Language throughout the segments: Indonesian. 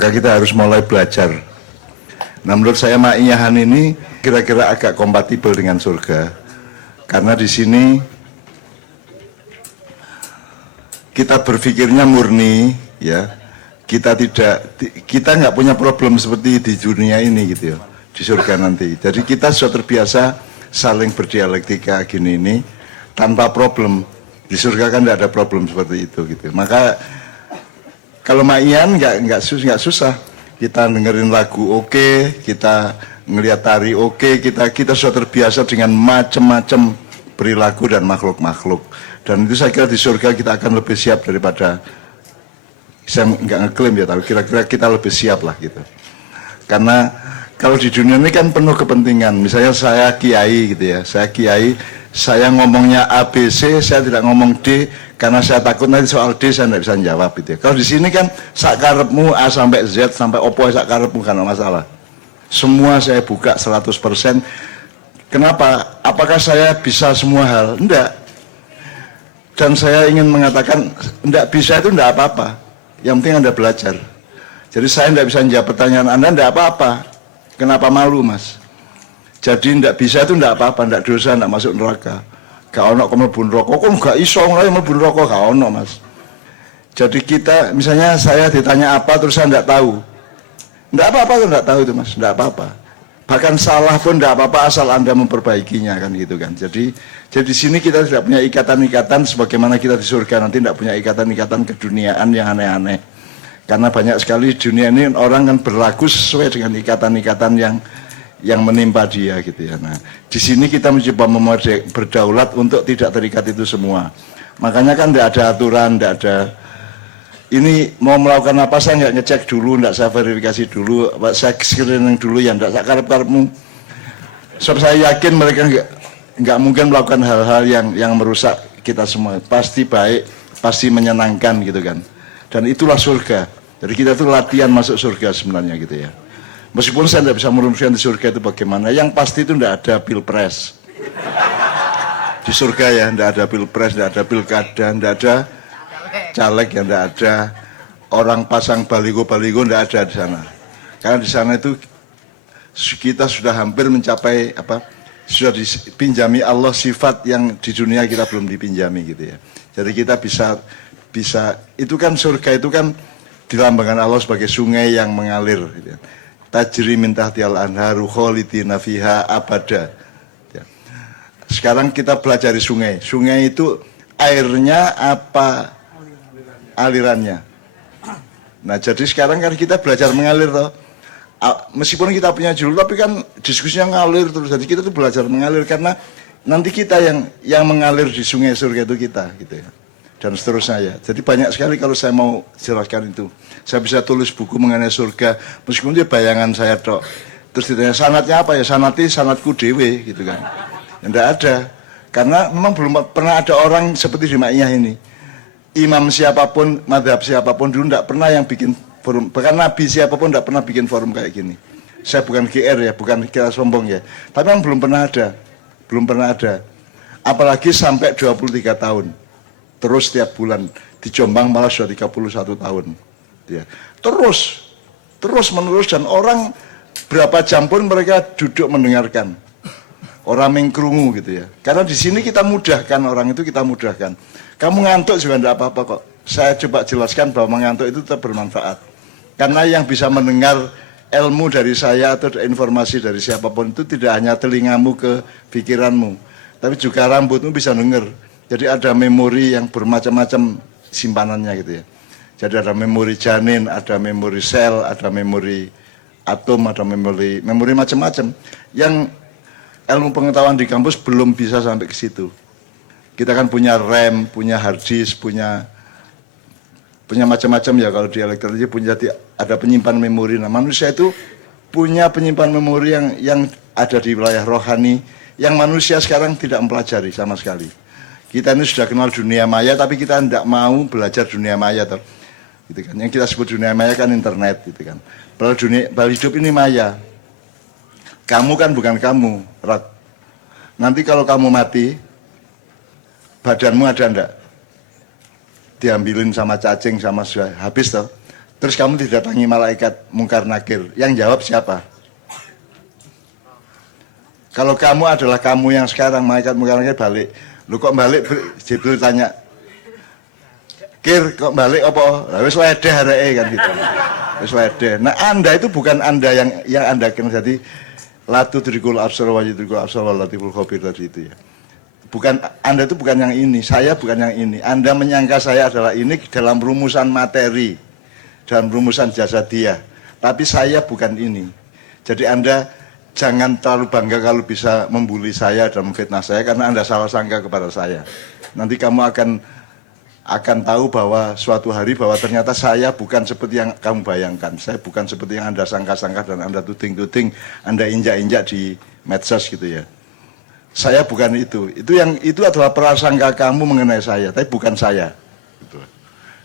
maka kita harus mulai belajar. Nah, menurut saya Ma'iyahan ini kira-kira agak kompatibel dengan surga, karena di sini kita berpikirnya murni, ya. Kita nggak punya problem seperti di dunia ini gitu ya, di surga nanti. Jadi kita sudah terbiasa saling berdialektika gini ini tanpa problem. Di surga kan nggak ada problem seperti itu gitu. Maka kalau Ma'iyan nggak susah. Kita dengerin lagu oke, kita ngelihat tari oke, kita sudah terbiasa dengan macam-macam perilaku dan makhluk-makhluk. Dan itu saya kira di surga kita akan lebih siap daripada, saya nggak ngeklaim ya, tapi kira-kira kita lebih siap lah gitu. Karena kalau di dunia ini kan penuh kepentingan. Misalnya saya kiai gitu ya, saya ngomongnya ABC, saya tidak ngomong D, karena saya takut nanti soal D saya tidak bisa jawab gitu ya. Kalau di sini kan sakarepmu A sampai Z sampai opo sakarepmu kan masalah. Semua saya buka 100%. Kenapa? Apakah saya bisa semua hal? Enggak. Dan saya ingin mengatakan enggak bisa itu enggak apa-apa. Yang penting Anda belajar. Jadi saya enggak bisa menjawab pertanyaan Anda, enggak apa-apa. Kenapa malu, Mas? Jadi enggak bisa itu enggak apa-apa, enggak dosa, enggak masuk neraka. Gak ono kok mlebu neraka, kok gak iso ngene mlebu neraka, gak ono, Mas. Jadi kita, misalnya saya ditanya apa terus saya enggak tahu. Enggak apa-apa tuh enggak tahu itu, Mas, enggak apa-apa. Bahkan salah pun enggak apa-apa asal Anda memperbaikinya kan gitu kan. Jadi di sini kita tidak punya ikatan-ikatan sebagaimana kita di surga nanti tidak punya ikatan-ikatan keduniaan yang aneh-aneh. Karena banyak sekali dunia ini orang kan berlaku sesuai dengan ikatan-ikatan yang menimpa dia gitu ya. Nah, di sini kita mencoba berdaulat untuk tidak terikat itu semua. Makanya kan tidak ada aturan, tidak ada ini mau melakukan apa saya nggak ngecek dulu, nggak saya verifikasi dulu, saya screening dulu ya, nggak saya karep-karepmu. Sebab saya yakin mereka nggak mungkin melakukan hal-hal yang merusak kita semua. Pasti baik, pasti menyenangkan gitu kan. Dan itulah surga. Jadi kita tuh latihan masuk surga sebenarnya gitu ya. Meskipun saya tidak bisa merumuskan di surga itu bagaimana, yang pasti itu tidak ada pilpres. Di surga ya, tidak ada pilpres, tidak ada pilkada, tidak ada caleg, yang tidak ada orang pasang baligo-baligo, tidak ada di sana. Karena di sana itu kita sudah hampir mencapai sudah dipinjami Allah sifat yang di dunia kita belum dipinjami gitu ya. Jadi kita bisa itu kan surga itu kan dilambangkan Allah sebagai sungai yang mengalir gitu ya. Tajri min tahtiyal anharu khalidina fiha abada. Ya. Sekarang kita pelajari sungai. Sungai itu airnya apa alirannya. Nah, jadi sekarang kan kita belajar mengalir toh. Meskipun kita punya judul tapi kan diskusinya ngalir terus. Jadi kita tuh belajar mengalir karena nanti kita yang mengalir di sungai surga itu kita gitu ya. Dan seterusnya ya. Jadi banyak sekali kalau saya mau jelaskan itu. Saya bisa tulis buku mengenai surga, meskipun dia bayangan saya tok. Terus ditanya sanatnya apa ya? Sanatku dewe gitu kan. Tidak ada. Karena memang belum pernah ada orang seperti di Ma'iyah ini. Imam siapapun, madhab siapapun dulu tidak pernah yang bikin forum. Bahkan Nabi siapapun tidak pernah bikin forum kayak gini. Saya bukan GR ya, bukan kira sombong ya. Tapi memang belum pernah ada. Belum pernah ada. Apalagi sampai 23 tahun. Terus setiap bulan di Jombang malah sudah 31 tahun ya. Terus menerus dan orang berapa jam pun mereka duduk mendengarkan orang mengkrungu gitu ya. Karena di sini kita mudahkan orang itu, kita mudahkan. Kamu ngantuk juga tidak apa-apa kok. Saya coba jelaskan bahwa mengantuk itu tetap bermanfaat. Karena yang bisa mendengar ilmu dari saya atau informasi dari siapapun itu tidak hanya telingamu ke pikiranmu, tapi juga rambutmu bisa dengar. Jadi ada memori yang bermacam-macam simpanannya gitu ya. Jadi ada memori janin, ada memori sel, ada memori atom, ada memori macam-macam. Yang ilmu pengetahuan di kampus belum bisa sampai ke situ. Kita kan punya RAM, punya hard disk, punya macam-macam ya kalau di elektronik punya ada penyimpan memori. Nah, manusia itu punya penyimpan memori yang ada di wilayah rohani yang manusia sekarang tidak mempelajari sama sekali. Kita ini sudah kenal dunia maya, tapi kita tidak mau belajar dunia maya, toh. Gitu kan. Yang kita sebut dunia maya kan internet, gitu kan. Padahal hidup ini maya. Kamu kan bukan kamu, Rat. Nanti kalau kamu mati, badanmu ada enggak? Diambilin sama cacing, sama sudah habis toh. Terus kamu didatangi malaikat mungkar nakir. Yang jawab siapa? Kalau kamu adalah kamu yang sekarang, malaikat mungkar nakir balik. Lu kok balik? Jibril tanya, Kir kok balik apa? Lah wis ledeh areke kan gitu. Wis ledeh. Nah, Anda itu bukan Anda yang Anda kenal. Jadi latu tudrikul absar wa yudrikul absar wa latiful khabir tadi itu ya. Bukan, Anda itu bukan yang ini, saya bukan yang ini. Anda menyangka saya adalah ini dalam rumusan materi, dalam rumusan jasa dia. Tapi saya bukan ini. Jadi Anda jangan terlalu bangga kalau bisa membuli saya dan memfitnah saya karena Anda salah sangka kepada saya. Nanti kamu akan tahu bahwa suatu hari bahwa ternyata saya bukan seperti yang kamu bayangkan. Saya bukan seperti yang Anda sangka-sangka dan Anda tuding-tuding, Anda injak-injak di medsos gitu ya. Saya bukan itu. Itu adalah prasangka kamu mengenai saya, tapi bukan saya. Gitu.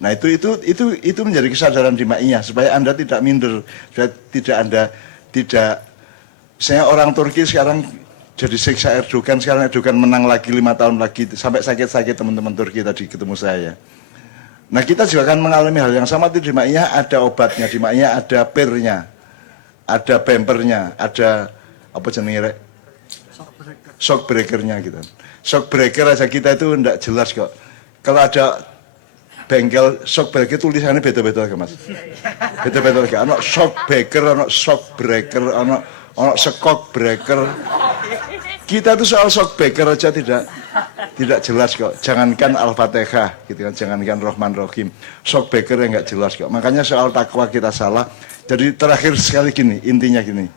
Nah itu menjadi kesadaran di Ma'iyah supaya Anda tidak minder, tidak. Saya orang Turki sekarang jadi siksa Erdogan, sekarang Erdogan menang lagi 5 tahun lagi, sampai sakit-sakit teman-teman Turki tadi ketemu saya. Nah kita juga akan mengalami hal yang sama. Itu di Ma'iyah ada obatnya, di Ma'iyah ada pirnya, ada bempernya, ada apa jenenge, shock breakernya gitu. Shock breaker aja kita itu enggak jelas kok. Kalau ada bengkel shock breaker tulisannya beda-beda kan Mas. Beda-beda kan. Ono shock breaker, ono shock breaker, ono shock breaker. Kita tuh soal shock breaker aja tidak jelas kok. Jangankan Al-Fatihah gitu kan, jangankan Rahman Rahim. Shock breaker yang enggak jelas kok. Makanya soal takwa kita salah. Jadi terakhir sekali gini, intinya gini.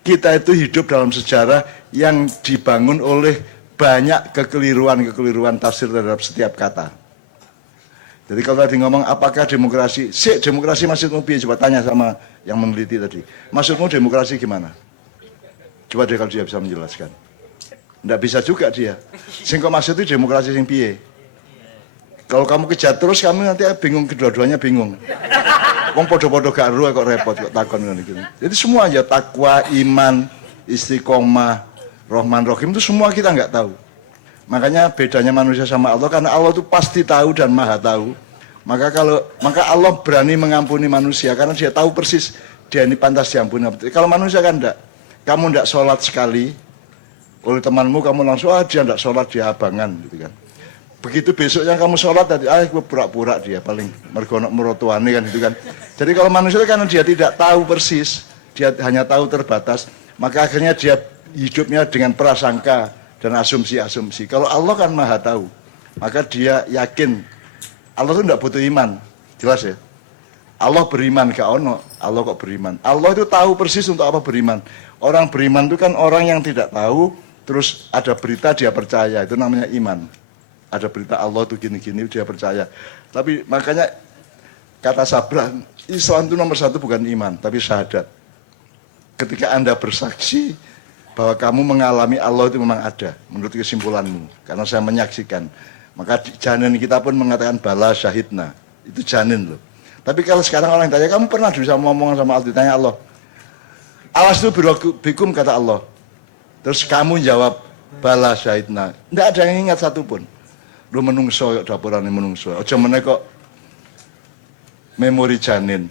Kita itu hidup dalam sejarah yang dibangun oleh banyak kekeliruan tafsir terhadap setiap kata. Jadi kalau tadi ngomong apakah demokrasi, demokrasi maksudmu piye? Coba tanya sama yang meneliti tadi. Maksudmu demokrasi gimana? Coba deh kalau dia bisa menjelaskan. Nggak bisa juga dia. Sing kok maksud itu demokrasi sing piye? Kalau kamu kejar terus kamu nanti bingung, kedua-duanya bingung. Wong podo-podo gak ero kok repot kok takon ngene gitu. Jadi semua aja takwa, iman, istiqomah, Rahman Rahim itu semua kita nggak tahu. Makanya bedanya manusia sama Allah karena Allah itu pasti tahu dan maha tahu. Maka Allah berani mengampuni manusia karena dia tahu persis dia ini pantas diampuni. Kalau manusia kan enggak. Kamu enggak sholat sekali oleh temanmu, kamu langsung dia enggak sholat, dia abangan gitu kan. Begitu besoknya kamu sholat tadi, gue pura-pura dia paling mergonok merotuane kan gitu kan. Jadi kalau manusia karena dia tidak tahu persis, dia hanya tahu terbatas, maka akhirnya dia hidupnya dengan prasangka dan asumsi-asumsi. Kalau Allah kan maha tahu, maka dia yakin. Allah itu tidak butuh iman, jelas ya. Allah beriman gak ono, Allah kok beriman. Allah itu tahu persis untuk apa beriman. Orang beriman itu kan orang yang tidak tahu, terus ada berita dia percaya, itu namanya iman. Ada berita Allah tuh gini-gini dia percaya. Tapi makanya kata Sabrah, Islam itu nomor 1 bukan iman, tapi syahadat. Ketika Anda bersaksi bahwa kamu mengalami Allah itu memang ada, menurut kesimpulanmu. Karena saya menyaksikan. Maka janin kita pun mengatakan bala syahidna. Itu janin loh. Tapi kalau sekarang orang tanya, kamu pernah bisa ngomong sama Allah, ditanya Allah. Awas itu bikum kata Allah. Terus kamu jawab bala syahidna. Tidak ada yang ingat satupun. Lu menungso dapuran menungso. Aja meneh kok memori janin.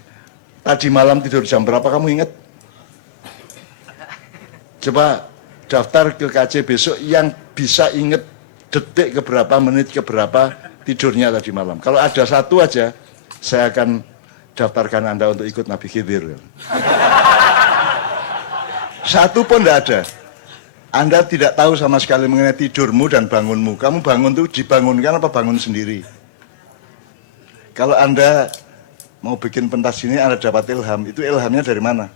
Tadi malam tidur jam berapa kamu ingat? Coba daftar ke KC besok yang bisa ingat detik keberapa, menit keberapa tidurnya tadi malam. Kalau ada satu aja, saya akan daftarkan Anda untuk ikut Nabi Khidir. Satu pun tidak ada. Anda tidak tahu sama sekali mengenai tidurmu dan bangunmu. Kamu bangun itu dibangunkan apa bangun sendiri? Kalau Anda mau bikin pentas ini, Anda dapat ilham. Itu ilhamnya dari mana?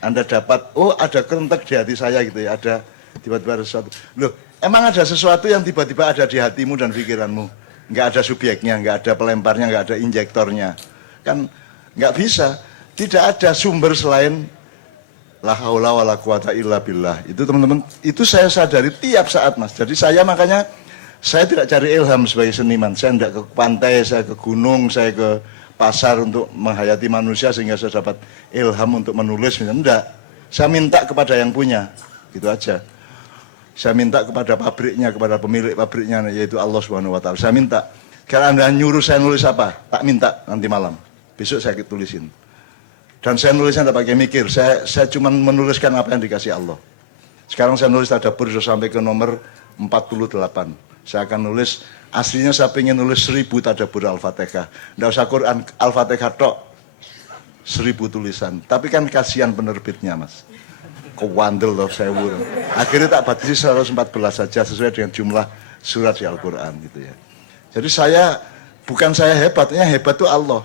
Anda dapat, oh ada kerentek di hati saya gitu ya. Ada tiba-tiba ada sesuatu. Loh, emang ada sesuatu yang tiba-tiba ada di hatimu dan pikiranmu? Nggak ada subjeknya, nggak ada pelemparnya, nggak ada injektornya. Kan nggak bisa. Tidak ada sumber selain la haula wala quwata illa billah. Itu teman-teman, itu saya sadari tiap saat Mas. Jadi makanya saya tidak cari ilham sebagai seniman. Saya tidak ke pantai, saya ke gunung, saya ke pasar untuk menghayati manusia sehingga saya dapat ilham untuk menulis. Enggak. Saya minta kepada yang punya. Gitu aja. Saya minta kepada pabriknya, kepada pemilik pabriknya yaitu Allah Subhanahu wa taala. Saya minta, kalau Anda nyuruh saya nulis apa? Tak minta nanti malam. besok saya tulisin. Dan saya nulisnya tidak pakai mikir, saya cuma menuliskan apa yang dikasih Allah. Sekarang saya nulis tadabbur sudah sampai ke nomor 48. Saya akan nulis, aslinya saya pengen nulis 1000 tadabbur Al-Fatihah. Tidak usah Quran, Al-Fatihah tok. 1000 tulisan. Tapi kan kasihan penerbitnya, Mas. Kewandel loh saya. Akhirnya tak batasi 114 saja sesuai dengan jumlah surat di Al-Quran gitu ya. Jadi bukan saya hebat, yang hebat itu Allah.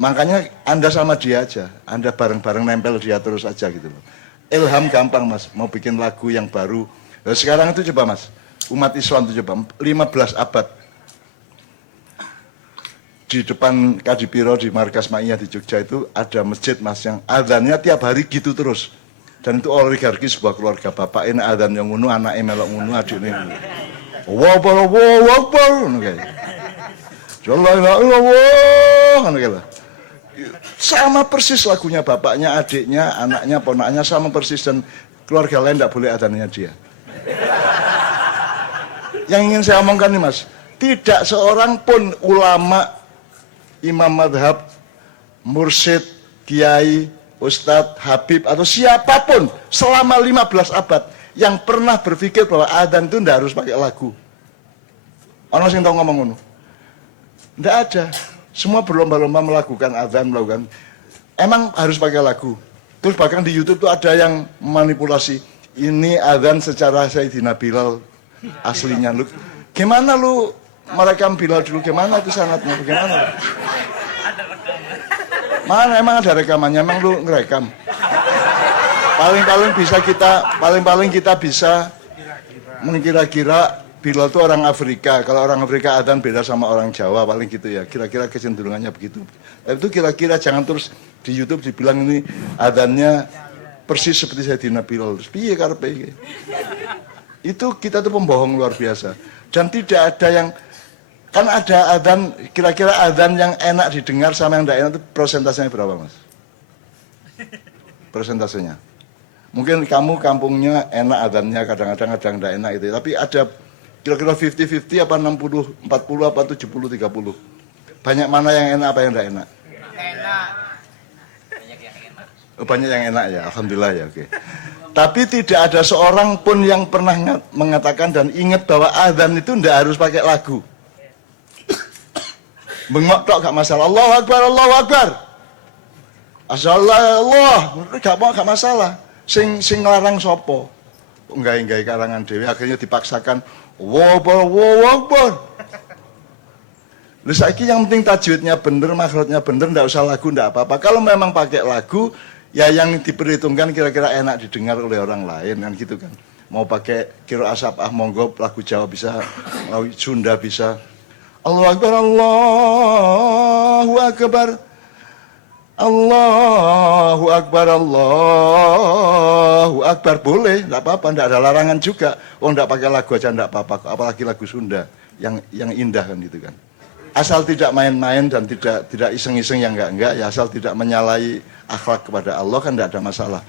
Makanya Anda sama dia aja, Anda bareng-bareng nempel dia terus aja gitu loh. Ilham gampang Mas, mau bikin lagu yang baru. Nah, sekarang itu coba Mas, umat Islam itu coba 15 abad. Di depan Kadipiro di Markas Ma'iyah di Jogja itu ada masjid Mas yang adzannya tiap hari gitu terus. Dan itu oligarki sebuah keluarga, bapak ini adzan yang ngunu, anaknya melok ngunu, adiknya ngunu. Wow, akbar, sama persis lagunya bapaknya, adiknya, anaknya, ponaknya sama persis dan keluarga lain tidak boleh adzannya dia. Yang ingin saya omongkan nih Mas, tidak seorang pun ulama, imam madhab, mursyid, kiai, ustadz, habib atau siapapun selama 15 abad yang pernah berpikir bahwa adzan itu tidak harus pakai lagu. Orang yang tahu ngomong ngono. Tidak ada. Semua berlomba-lomba melakukan adzan, melakukan. Emang harus pakai lagu. Terus bahkan di YouTube tuh ada yang manipulasi. Ini adzan secara Sayyidina Bilal aslinya. Lu, gimana lu merekam Bilal dulu? Gimana itu sanadnya? Bagaimana? Mana emang ada rekamannya? Emang lu ngerekam? Paling-paling kita bisa mengkira-kira Bilal itu orang Afrika. Kalau orang Afrika adzan beda sama orang Jawa, paling gitu ya. Kira-kira kecenderungannya begitu. Itu kira-kira jangan terus di YouTube dibilang ini adzannya persis seperti Sayyidina Bilal. Terus piye karepe? Itu kita tuh pembohong luar biasa. Dan tidak ada yang kan ada adzan, kira-kira adzan yang enak didengar sama yang tidak enak itu persentasenya berapa, Mas? Persentasenya. Mungkin kamu kampungnya enak adzannya, kadang-kadang ada yang tidak enak itu. Tapi ada kira-kira 50-50 apa 60-40 apa 70-30. Banyak mana yang enak apa yang tidak enak? Enak. Banyak yang enak ya, alhamdulillah ya, oke. Tapi tidak ada seorang pun yang pernah mengatakan dan ingat bahwa adzan itu tidak harus pakai lagu. Bengok tok gak masalah. Allahu Akbar, Allahu Akbar. Asallallahu gak masalah. Sing larang sopo. Enggak karangan dewi akhirnya dipaksakan. Wow Akbar. Lu saiki yang penting tajwidnya bener, makhrajnya bener, ndak usah lagu, ndak apa-apa. Kalau memang pakai lagu, ya yang diperhitungkan kira-kira enak didengar oleh orang lain kan gitu kan. Mau pakai qiraah sab'ah monggo, lagu Jawa bisa, lagu Sunda bisa. Allahu Akbar, Allahu Akbar. Allahu Akbar, Allahu Akbar. Boleh, enggak apa-apa, enggak ada larangan juga. Oh, enggak pakai lagu aja enggak apa-apa, apalagi lagu Sunda yang indah kan gitu kan. Asal tidak main-main dan tidak iseng-iseng yang enggak, ya asal tidak menyalahi akhlak kepada Allah kan enggak ada masalah.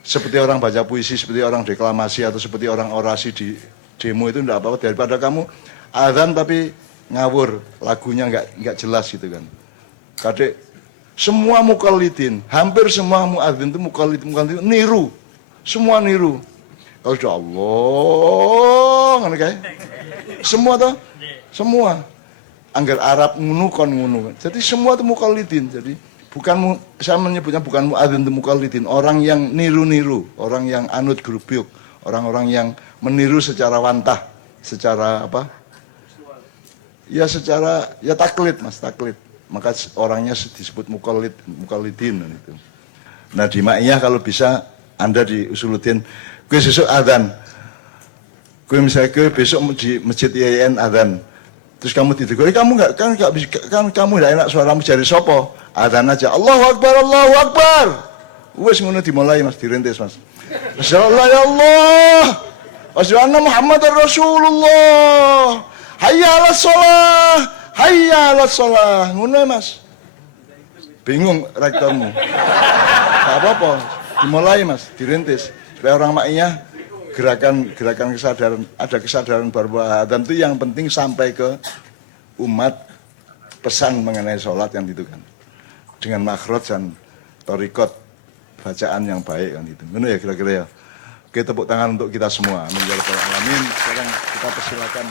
Seperti orang baca puisi, seperti orang deklamasi atau seperti orang orasi di demo itu enggak apa-apa daripada kamu adzan tapi ngawur, lagunya enggak jelas gitu kan. Kadek semua mukallidin, hampir semua muadzin itu mukallidin niru. Semua niru. Kalau Allah ngono kae. Semua toh? Semua. Angger Arab ngunu kon ngunu. Jadi semua itu mukallidin. Jadi bukan saya menyebutnya bukan muadzin itu mukallidin, orang yang niru-niru, orang yang anut grubyuk, orang-orang yang meniru secara wantah, secara apa? Ya secara ya taklid Mas, taklid. Maka orangnya disebut mukallidin itu. Nah di Ma'iyah kalau bisa Anda di Usuluddin, gue besok adzan. Gue misalnya gue besok di Masjid IAIN adzan. Terus kamu ditegur, kamu enggak kamu enggak enak suaramu jari sopo. Adzan aja. Allahu Akbar, Allahu Akbar. Wes ngono dimulai Mas, dirintis Mas. Masyaallah ya Allah. Asyhadu anna Muhammadar Rasulullah. Hayya 'alas shalah. Hayya 'alas shalah. Ngono Mas. Bingung rektormu. Enggak apa-apa. Dimulai Mas, dirintis. Supaya orang Ma'iyah gerakan kesadaran, ada kesadaran bahwa adzan itu yang penting sampai ke umat pesan mengenai sholat yang itu kan. dengan makhraj dan torikot bacaan yang baik kan itu. Benar ya kira-kira ya. Oke, tepuk tangan untuk kita semua. Amin ya rabbal alamin. Sekarang kita persilakan